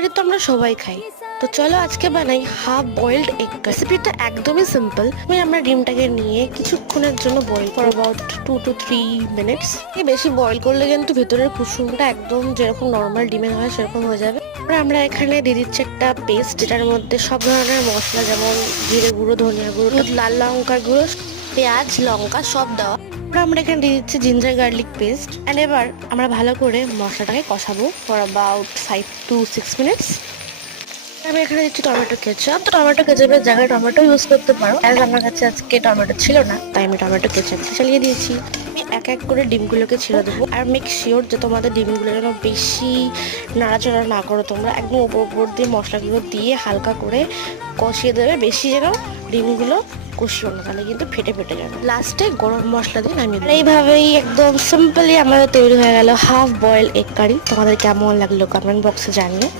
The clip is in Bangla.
কারি তো আমরা সবাই খাই। তো চলো আজকে বানাই হাফ বয়েলড এগ কারি। রেসিপিটা একদমই সিম্পল। আমরা ডিমটাকে নিয়ে কিছুক্ষণের জন্য boil for about 2 to 3 minutes. বেশি বয়েল করলে কিন্তু ভেতরের কুসুমটা একদম যেরকম নর্মাল ডিমের হয় সেরকম হয়ে যাবে। আমরা এখানে দিয়ে দিচ্ছি একটা পেস্ট, যেটার মধ্যে সব ধরনের মশলা যেমন জিরে গুঁড়ো, ধনিয়া গুঁড়ো, লাল লঙ্কার গুঁড়ো, পেঁয়াজ, লঙ্কা সব দেওয়া। আমরা এখানে দিয়ে দিচ্ছি জিঞ্জার গার্লিক পেস্ট। অ্যান্ড এবার আমরা ভালো করে মশলাটাকে কষাবো ফর অ্যাবাউট 5 to 6 মিনিটস। আমি এখানে দিচ্ছি টমেটো কেচাপ। তো টমেটো কেচাপের জায়গায় টমেটো ইউজ করতে পারো, আর আমার কাছে আজকে টমেটো ছিল না তাই আমি টমেটো কেচাপ চালিয়ে দিয়েছি। আমি এক এক করে ডিমগুলোকে ছেড়ে দেবো। আর মেক শিওর যে তোমাদের ডিমগুলো যেন বেশি নাড়াচাড়া না করো, তোমরা একদম ওপর দিয়ে মশলাগুলো দিয়ে হালকা করে কষিয়ে দেবে। বেশি যেন ডিমগুলো কষিও না, তাহলে কিন্তু ফেটে যাবে। লাস্টে গরম মশলা দিয়ে নামিয়ে দেবো। এইভাবেই একদম সিম্পলি আমাদের তৈরি হয়ে গেল হাফ বয়েল এগ কারি। তোমাদের কেমন লাগলো কমেন্ট বক্সে জানিও।